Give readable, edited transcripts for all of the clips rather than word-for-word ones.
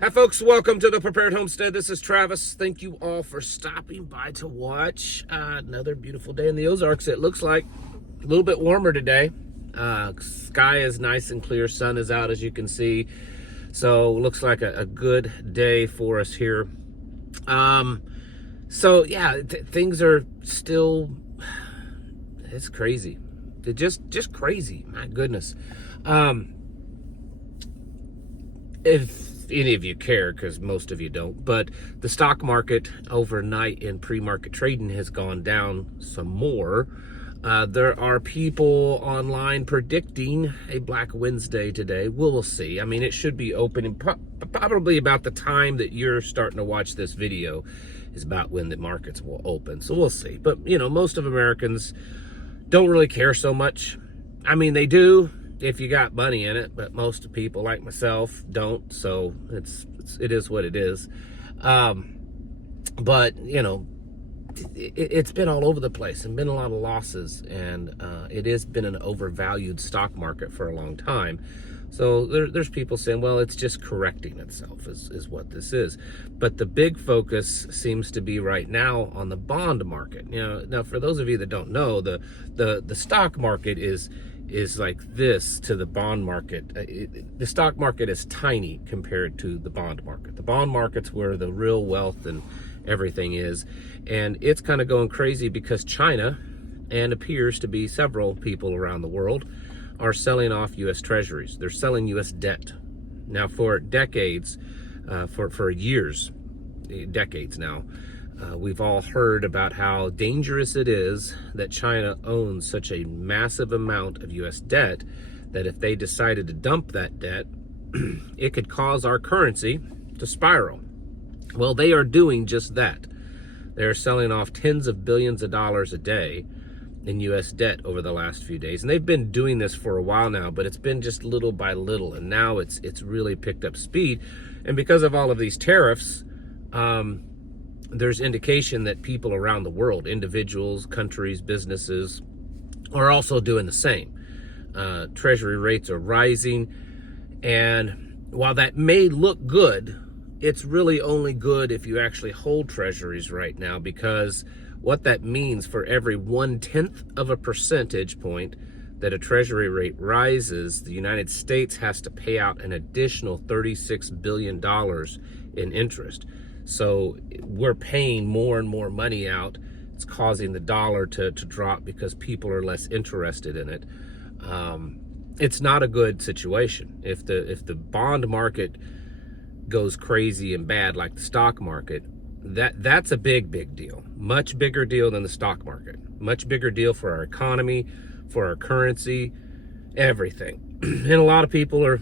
Hi folks, welcome to the Prepared Homestead. This is Travis. Thank you all for stopping by to watch another beautiful day in the Ozarks. It looks like a little bit warmer today. Sky is nice and clear. Sun is out, as you can see. So looks like a good day for us here. So yeah, things are still, it's crazy. Just crazy. My goodness. If any of you care, because most of you don't, but the stock market overnight in pre-market trading has gone down some more. There are people online predicting a Black Wednesday today. We'll see. I mean, it should be opening probably about the time that you're starting to watch this video is about when the markets will open. So we'll see. But, you know, most of Americans don't really care so much. I mean, they do if you got money in it, but most people like myself don't, so it is what it is. But you know, it's been all over the place and been a lot of losses, and it has been an overvalued stock market for a long time. So there's people saying, well, it's just correcting itself is what this is. But the big focus seems to be right now on the bond market. You know, now for those of you that don't know, the stock market is like this to the bond market. The stock market is tiny compared to the bond market. The bond market's where the real wealth and everything is, and it's kind of going crazy because China, and appears to be several people around the world, are selling off U.S. treasuries. They're selling U.S. debt. Now for decades, for years, decades now, we've all heard about how dangerous it is that China owns such a massive amount of U.S. debt that if they decided to dump that debt, it could cause our currency to spiral. Well, they are doing just that. They're selling off tens of billions of dollars a day in U.S. debt over the last few days. And they've been doing this for a while now, but it's been just little by little. And now it's really picked up speed. And because of all of these tariffs, there's indication that people around the world, individuals, countries, businesses, are also doing the same. Treasury rates are rising, and while that may look good, it's really only good if you actually hold treasuries right now, because what that means, for every 1/10 of a percentage point that a treasury rate rises, the United States has to pay out an additional $36 billion in interest. So we're paying more and more money out. It's causing the dollar to drop because people are less interested in it. It's not a good situation. If the bond market goes crazy and bad like the stock market, that's a big deal. Much bigger deal than the stock market. Much bigger deal for our economy, for our currency, everything. And a lot of people are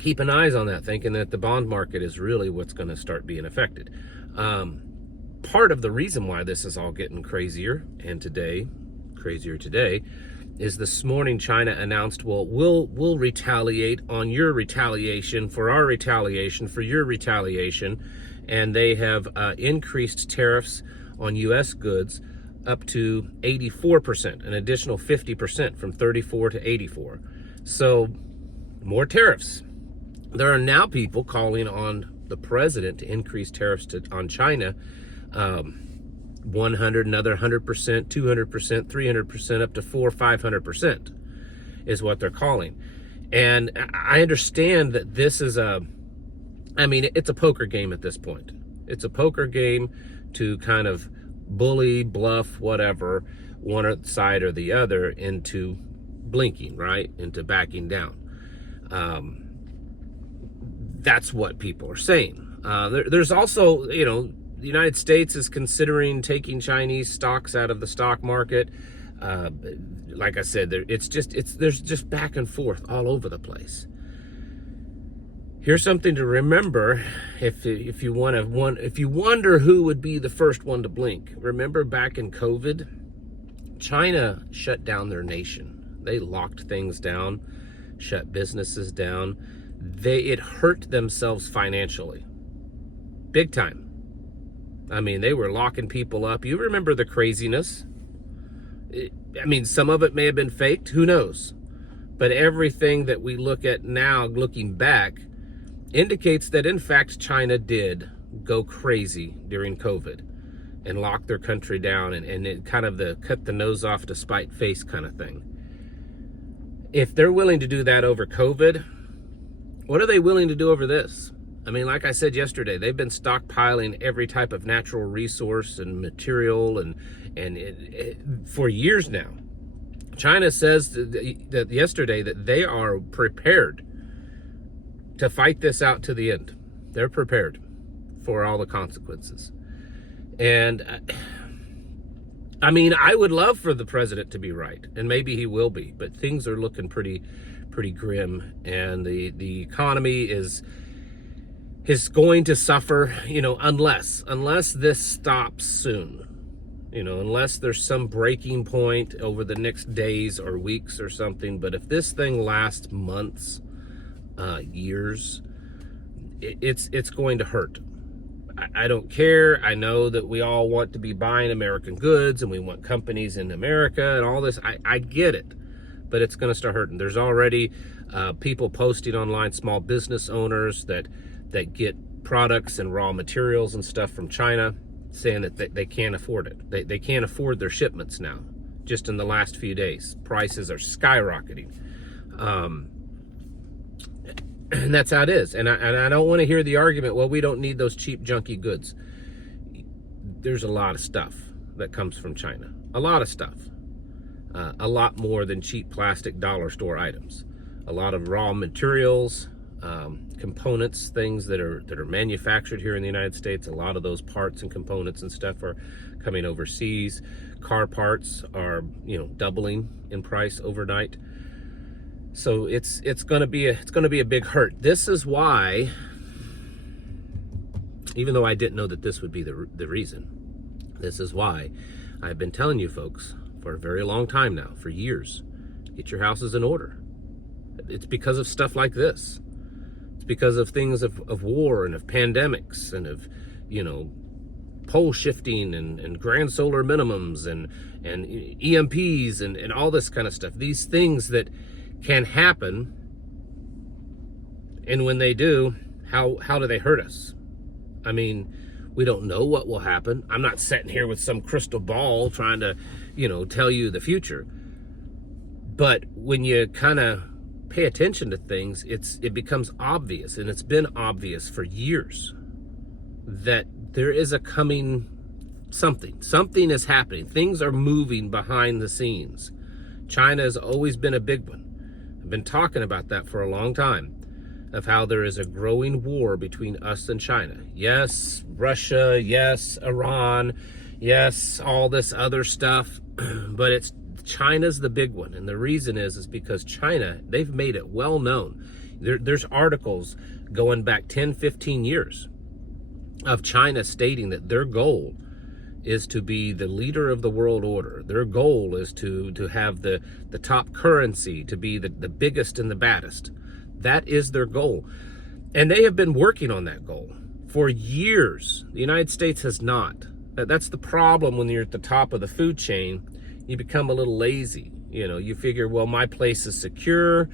keeping eyes on that, thinking that the bond market is really what's going to start being affected. Part of the reason why this is all getting crazier today, is this morning China announced, well, we'll retaliate on your retaliation for our retaliation for your retaliation, and they have increased tariffs on U.S. goods up to 84%, an additional 50% from 34 to 84. So more tariffs. There are now people calling on the president to increase tariffs on China, 100, another 100%, 200%, 300%, up to 500% is what they're calling. And I understand that this is it's a poker game at this point. It's a poker game to kind of bully, bluff, whatever, one side or the other into blinking, right? Into backing down. That's what people are saying. There's also, you know, the United States is considering taking Chinese stocks out of the stock market. Like I said, there's just back and forth all over the place. Here's something to remember if you wonder who would be the first one to blink. Remember back in COVID, China shut down their nation. They locked things down, shut businesses down. It hurt themselves financially, big time. I mean, they were locking people up. You remember the craziness. I mean, some of it may have been faked, who knows? But everything that we look at now, looking back, indicates that in fact China did go crazy during COVID and lock their country down, and it kind of the cut the nose off to spite face kind of thing. If they're willing to do that over COVID, what are they willing to do over this? I mean, like I said yesterday, they've been stockpiling every type of natural resource and material and for years now. China says that yesterday that they are prepared to fight this out to the end. They're prepared for all the consequences. And I mean, I would love for the president to be right, and maybe he will be, but things are looking pretty grim, and the economy is going to suffer, unless this stops soon. Unless there's some breaking point over the next days or weeks or something. But if this thing lasts months, years, it's going to hurt. I don't care. I know that we all want to be buying American goods and we want companies in America and all this. I get it, but it's going to start hurting. There's already people posting online, small business owners that get products and raw materials and stuff from China, saying that they can't afford it. They can't afford their shipments now. Just in the last few days, prices are skyrocketing. And that's how it is. And I don't want to hear the argument, well, we don't need those cheap, junky goods. There's a lot of stuff that comes from China. A lot of stuff. A lot more than cheap plastic dollar store items. A lot of raw materials, components, things that are manufactured here in the United States. A lot of those parts and components and stuff are coming overseas. Car parts are, doubling in price overnight. So it's going to be a big hurt. This is why, even though I didn't know that this would be the reason, this is why I've been telling you folks for a very long time now, for years, get your houses in order. It's because of stuff like this. It's because of things of war and of pandemics and of, pole shifting and grand solar minimums and EMPs and all this kind of stuff. These things that can happen, and when they do, how do they hurt us? I mean, we don't know what will happen. I'm not sitting here with some crystal ball trying to, tell you the future. But when you kind of pay attention to things, it becomes obvious, and it's been obvious for years, that there is a coming something. Something is happening. Things are moving behind the scenes. China has always been a big one. I've been talking about that for a long time, of how there is a growing war between us and China. Yes, Russia, yes, Iran, yes, all this other stuff, but China's the big one. And the reason is because China, they've made it well known. There's articles going back 10, 15 years of China stating that their goal is to be the leader of the world order. Their goal is to have the top currency, to be the biggest and the baddest. That is their goal. And they have been working on that goal for years. The United States has not. That's the problem when you're at the top of the food chain. You become a little lazy. You figure, well, my place is secure,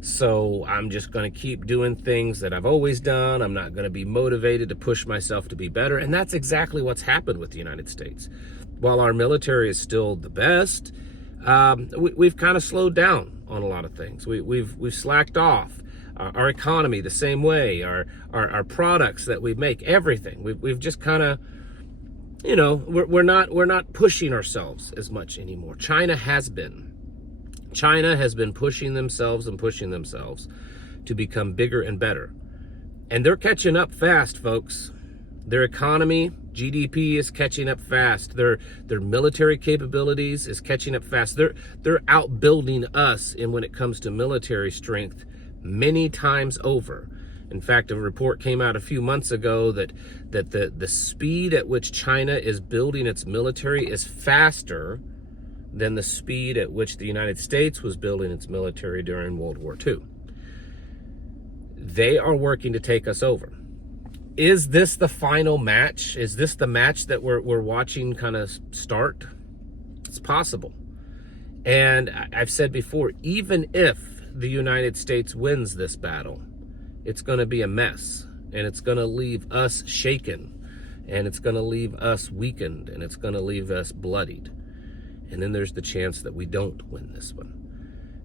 so I'm just going to keep doing things that I've always done. I'm not going to be motivated to push myself to be better. And that's exactly what's happened with the United States. While our military is still the best, we've kind of slowed down on a lot of things. We've slacked off. Our economy the same way. Our products that we make, everything. We've just kind of, we're not pushing ourselves as much anymore. China has been pushing themselves to become bigger and better. And they're catching up fast, folks. Their economy, GDP, is catching up fast. Their military capabilities is catching up fast. They're outbuilding us in when it comes to military strength many times over. In fact, a report came out a few months ago that the speed at which China is building its military is faster than the speed at which the United States was building its military during World War II. They are working to take us over. Is this the final match? Is this the match that we're watching kind of start? It's possible. And I've said before, even if the United States wins this battle, it's going to be a mess, and it's going to leave us shaken, and it's going to leave us weakened, and it's going to leave us bloodied. And then there's the chance that we don't win this one.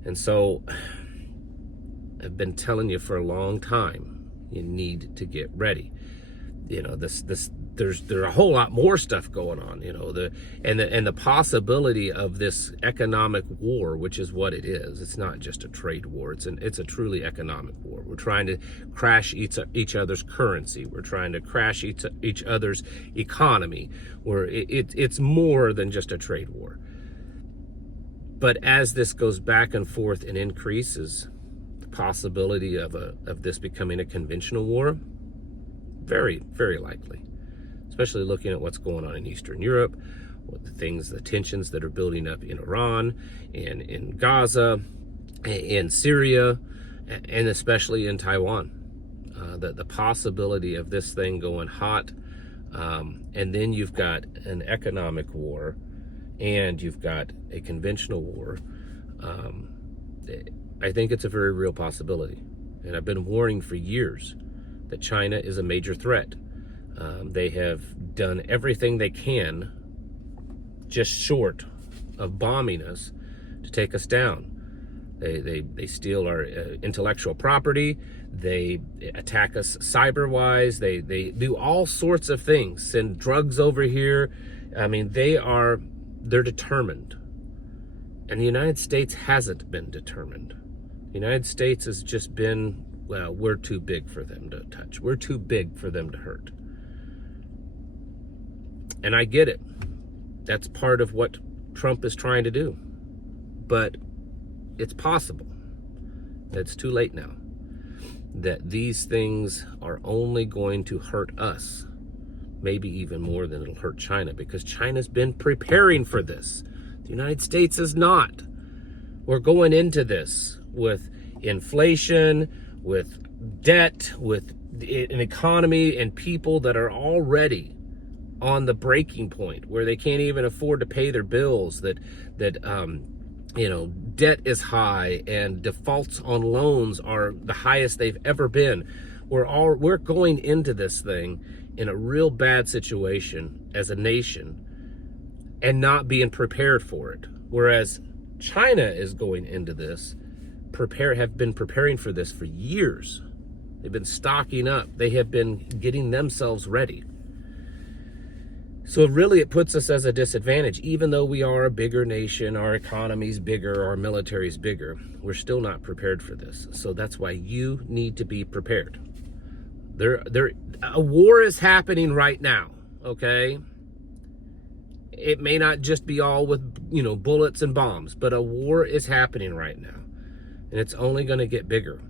And so I've been telling you for a long time, you need to get ready. You know, there's a whole lot more stuff going on, you know, and the possibility of this economic war, which is what it is. It's not just a trade war. It's a truly economic war. We're trying to crash each other's currency. We're trying to crash each other's economy. It's more than just a trade war. But as this goes back and forth and increases, the possibility of this becoming a conventional war, very, very likely, especially looking at what's going on in Eastern Europe, the tensions that are building up in Iran and in Gaza, in Syria, and especially in Taiwan. The possibility of this thing going hot, and then you've got an economic war, and you've got a conventional war. I think it's a very real possibility. And I've been warning for years that China is a major threat. They have done everything they can, just short of bombing us, to take us down. They steal our intellectual property. They attack us cyber-wise. They do all sorts of things. Send drugs over here. I mean, they're determined. And the United States hasn't been determined. The United States has just been, well, we're too big for them to touch. We're too big for them to hurt. And I get it. That's part of what Trump is trying to do. But it's possible. It's too late now. That these things are only going to hurt us. Maybe even more than it'll hurt China, because China's been preparing for this. The United States is not. We're going into this with inflation, with debt, with an economy and people that are already on the breaking point where they can't even afford to pay their bills, that debt is high and defaults on loans are the highest they've ever been. We're going into this thing in a real bad situation as a nation and not being prepared for it. Whereas China is going into this, have been preparing for this for years. They've been stocking up. They have been getting themselves ready. So really it puts us as a disadvantage. Even though we are a bigger nation, our economy's bigger, our military's bigger, we're still not prepared for this. So that's why you need to be prepared. A war is happening right now, okay? It may not just be all with, bullets and bombs, but a war is happening right now. And it's only going to get bigger.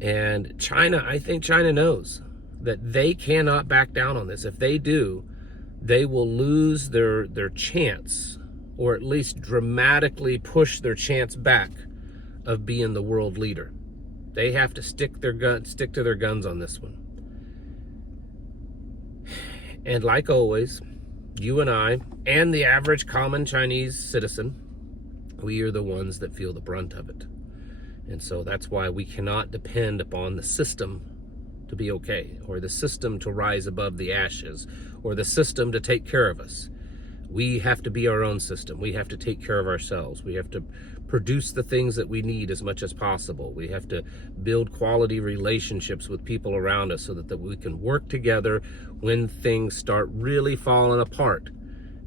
And China, I think China knows that they cannot back down on this. If they do, they will lose their chance, or at least dramatically push their chance back of being the world leader. They have to stick to their guns on this one. And like always, you and I, and the average common Chinese citizen, we are the ones that feel the brunt of it. And so that's why we cannot depend upon the system to be okay, or the system to rise above the ashes, or the system to take care of us. We have to be our own system. We have to take care of ourselves. We have to produce the things that we need as much as possible. We have to build quality relationships with people around us so that we can work together when things start really falling apart.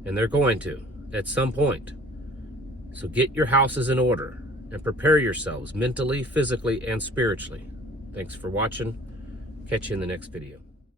And they're going to at some point. So get your houses in order and prepare yourselves mentally, physically, and spiritually. Thanks for watching. Catch you in the next video.